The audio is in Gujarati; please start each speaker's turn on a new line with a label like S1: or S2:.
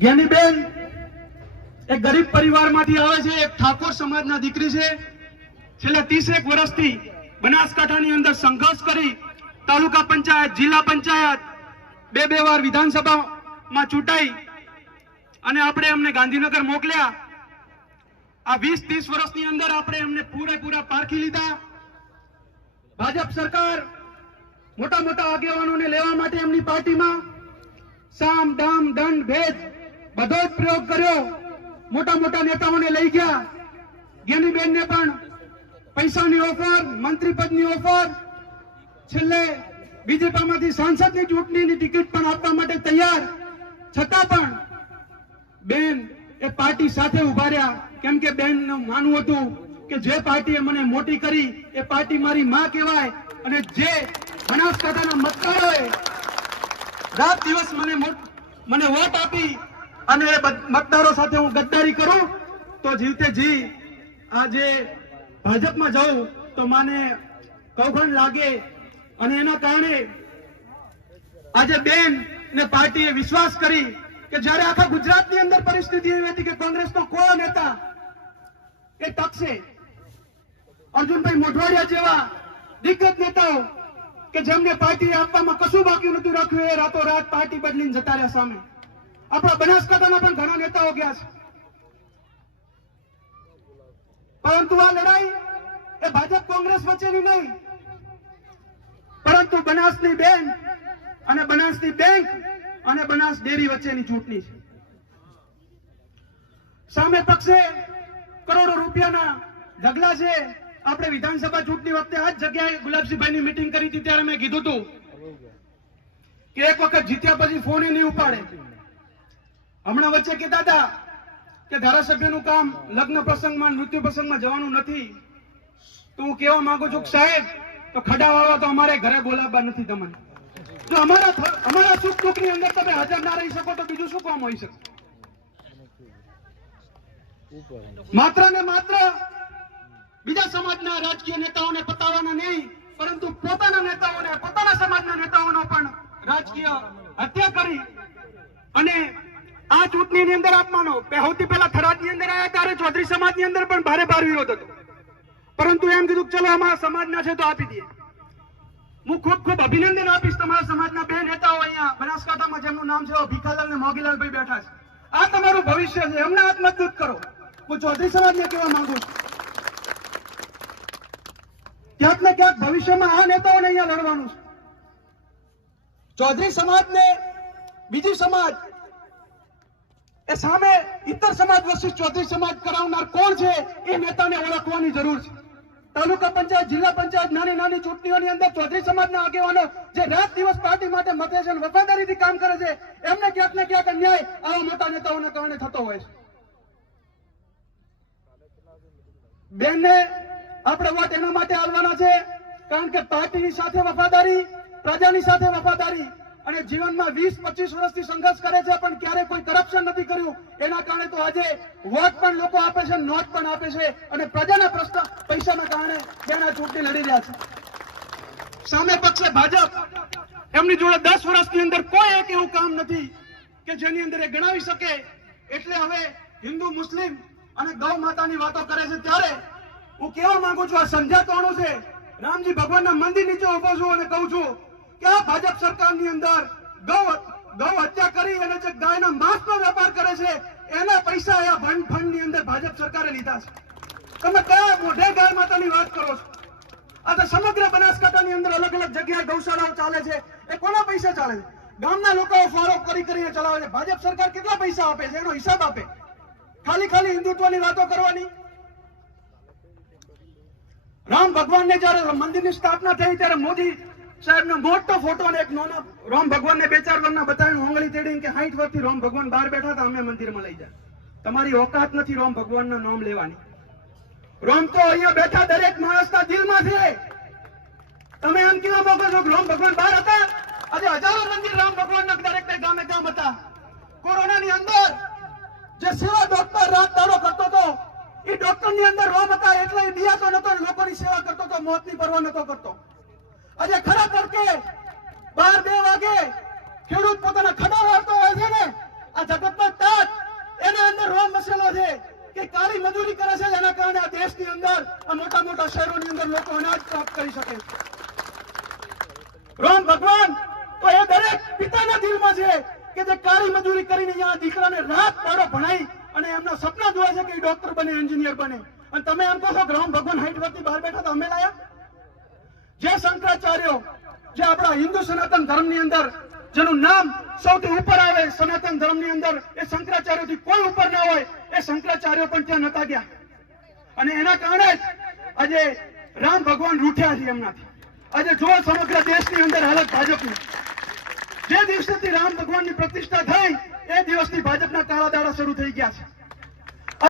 S1: જ્ઞાનીબેન એક ગરીબ પરિવારમાંથી આવે છે, એક ઠાકોર સમાજના દીકરી છે. છેલ્લા ત્રીસેક વર્ષથી બનાસકાંઠાની અંદર સંઘર્ષ કરી તાલુકા પંચાયત, જિલ્લા પંચાયત બે બે વાર વિધાનસભામાં ચૂંટાઈ અને આપણે એમને ગાંધીનગર મોકલ્યા. આ વીસ ત્રીસ વર્ષની અંદર આપણે એમને પૂરેપૂરા પારખી લીધા. ભાજપ સરકાર મોટા મોટા આગેવાનોને લેવા માટે એમની પાર્ટીમાં સામ, દામ, દંડ, ભેદ બધો જ પ્રયોગ કર્યો. મોટા મોટા નેતાઓને લઈ ગયા. જ્ઞાનીબેનને પણ પૈસાની ઓફર, મંત્રી પદની ઓફર. છેલ્લે બીજેપીમાંથી સાંસદની ચૂંટણીની ટિકિટ પણ આપવા માટે તૈયાર. છતાં પણ બેન એ પાર્ટી સાથે ઊભા રહ્યા કેમ કે બેન માનવું હતું કે જે પાર્ટીએ મને મોટી કરી, એ પાર્ટી મારી માં કહેવાય અને જે બનાસકાંઠાના મતદારોએ રાત દિવસ મને મને વોટ આપી અને મતદારો સાથે હું ગદ્દારી કરું, તો જીવતે જી, આજે ભાજપમાં જાઉં, તો મને કૌભાંડ લાગે અને એના કારણે આજે બેન ને પાર્ટીએ વિશ્વાસ કરી કે જ્યારે આખા ગુજરાતની અંદર પરિસ્થિતિ એવી હતી કે કોંગ્રેસનો કોઈ નેતા એ તકશે. અર્જુનભાઈ મોઢવાડિયા જેવા દિગ્ગજ નેતાઓ કે જેમને પાર્ટી આપવામાં કશું બાકી નતું રાખ્યું, એ રાતોરાત પાર્ટી બદલીને જતા રહ્યા સામે. આપણા બનાસકાંઠાના પણ ઘણા નેતાઓ ગયા છે. પરંતુ આ લડાઈ એ ભાજપ કોંગ્રેસ વચ્ચેની નહીં. પરંતુ બનાસની બેન અને બનાસની બેંક અને બનાસ ડેરી વચ્ચેની ચૂંટણી છે. સામે પક્ષે કરોડો રૂપિયાના ઢગલા છે. આપણે વિધાનસભા ચૂંટણી વખતે આ જ જગ્યાએ ગુલાબસિંહભાઈની મીટિંગ કરી હતી, ત્યારે મેં કીધું હતું કે એક વખત જીત્યા પછી ફોન નહીં ઉપાડે. હમણાં વચ્ચે કહેતા હતા કે ધારાસભ્યનું કામ લગ્ન પ્રસંગમાં મૃત્યુ પ્રસંગમાં જવાનું નથી. તો હું કહેવા માંગુ છું સાહેબ, તો ખડા વાળવા તો અમારે ઘરે બોલાવવા નથી તમને જો અમારા અમારા સુખ દુઃખની અંદર તમે હાજર ના રહી શકો તો બીજું શું કામ હોઈ શકે? માત્ર ને માત્ર બીજા સમાજના રાજકીય નેતાઓને પતાવવાના નહીં, પરંતુ પોતાના નેતાઓને, પોતાના સમાજના નેતાઓનો પણ રાજકીય હત્યા કરી અને આ ચૂંટણીની અંદર આપ માનો સૌથી પહેલા થરાદની અંદર આવ્યા ત્યારે ચૌધરી સમાજની અંદર પણ ભારે ભાર વિરોધ હતો. પરંતુ એમ કીધું ચલો અમારા સમાજના છે તો આપી દઈએ. હું ખૂબ ખૂબ અભિનંદન આપીશ તમારા સમાજના બે નેતાઓ અહીંયા બનાસકાંઠામાં, જેમનું નામ છે ભીખાલાલ ને મોગીલાલભાઈ બેઠા છે. આ તમારું ભવિષ્ય છે, એમને હાથ કરો. હું ચૌધરી સમાજને કહેવા માંગુ છું. ક્યાંક ને ક્યાંક ભવિષ્યમાં આ નેતાઓને અહીંયા લડવાનું છે. ચૌધરી સમાજને બીજી સમાજ એ સામે ઇતર સમાજ versus ચૌધરી સમાજ કરાવનાર કોણ છે? એ નેતાને ઓળખવાની જરૂર છે. તાલુકા પંચાયત, જિલ્લા પંચાયત, નાની નાની ચૂંટણીઓની અંદર ચૌધરી સમાજના આગેવાનો જે રાત દિવસ પાર્ટી માટે મતે છે વફાદારીથી કામ કરે છે, એમને ક્યાંક ને ક્યાંક અન્યાય આવા મોટા નેતાઓના કારણે થતો હોય છે. બેનને આપણે વોટ એના માટે આવવાના છે? કારણ કે પાર્ટીની સાથે વફાદારી, પ્રજાની સાથે વફાદારી અને જીવનમાં વીસ, પચીસ વર્ષથી સંઘર્ષ કરે છે, પણ ક્યારે કોઈ કરપ્શન નથી કર્યું. એના કારણે તો આજે વોટ પણ લોકો આપે છે, નોટ પણ આપે છે, અને પ્રજાના પ્રશ્ન પૈસાના કારણે તેના ચૂંટણી લડી રહ્યા છે. સામે પક્ષે ભાજપ, એમની જોડે દસ વર્ષની અંદર કોઈ એક એવું કામ નથી કે જેની અંદર એ ગણાવી શકે. એટલે હવે હિન્દુ, મુસ્લિમ અને ગૌ માતાની વાતો કરે છે ત્યારે હું કહેવા માંગુ છું, આ સંધ્યા સમજાતોણું છે? રામજી ભગવાનના મંદિર નીચે ઊભો છું અને કહું છું કે આ ભાજપ સરકારની અંદર ગૌ ગૌ હત્યા કરી અને જે ગાયના માંસનો વેપાર કરે છે, એના પૈસા આ ફંડ ફંડની અંદર ભાજપ સરકારે લીધા છે. તમે કયા મોઢે ગાય માતાની વાત કરો છો? આ તો સમગ્ર બનાસકાંઠાની અંદર અલગ અલગ જગ્યાએ ગૌશાળાઓ ચાલે છે. એ કોના પૈસા ચાલે છે? ગામના લોકો ફાળો કરી કરીને ચલાવે છે. ભાજપ સરકાર કેટલા પૈસા આપે છે? એનો હિસાબ આપે. ખાલી ખાલી હિન્દુત્વની વાતો કરવાની? રામ ભગવાનને જયારે મંદિરની સ્થાપના થઈ, ત્યારે મોદી સાહેબનો મોટો ફોટો અને એક નાનો રામ ભગવાનને બે ચાર વર્ષના બતાવ્યું, આંગળી તેડીને કે સાઠ વર્ષથી રામ ભગવાન બહાર બેઠા હતા, અમે મંદિરમાં લઈ જાય તમારી ઓકાત નથી રામ ભગવાનના નામ લેવાની. રામ તો અહીંયા બેઠા દરેક માણસના દિલમાં છે. તમે એમ કેવા માંગો છો રામ ભગવાન બહાર હતા? આજે હજારો મંદિર રામ ભગવાનના દરેક ગામે ગામ હતા. કોરોનાની અંદર જે સેવા ડોક્ટર રાત દાડો કરતો હતો, એ ડોક્ટરની અંદર રોમ હતા એટલે એ બિયાતો નતો લોકોની સેવા કરતો હતો, મોતની પરવા નતો કરતો. આજે ખરા બાર બે વાગે ખેડૂત પોતાના ખડા વાળતો હોય છે ને, આ જગતનો તાત છે કે કાળી મજૂરી કરે છે, એના કારણે આ દેશની અંદર, આ મોટા મોટા શહેરોની અંદર લોકો અનાજ પ્રાપ્ત કરી શકે રોમ ભગવાન, તો એ દરેક પિતાના દિલમાં છે કે જે કાળી મજૂરી કરીને અહીંયા દીકરાને રાત પાડો ભણાઈ અને એમના સપના જોવા છે કે ડોક્ટર બને, એન્જિનિયર બને. અને તમે એમ કહો છો કે રામ ભગવાન હાઈટ પરથી બહાર બેઠા તો અમે લાયા? જે શંકરાચાર્યો જે આપણા હિન્દુ સનાતન ધર્મની અંદર, જેનું નામ સૌથી ઉપર આવે સનાતન ધર્મની અંદર, એ શંકરાચાર્યોથી કોઈ ઉપર ના હોય, એ શંકરાચાર્ય પણ ત્યાં નતા ગયા. અને એના કારણે જ આજે રામ ભગવાન રૂઠ્યા છે એમનાથી. આજે જો સમગ્ર દેશની અંદર હાલત ભાજપની. જે દિવસેથી રામ ભગવાનની પ્રતિષ્ઠા થઈ, એ દિવસથી ભાજપના કાળા દાડા શરૂ થઈ ગયા છે.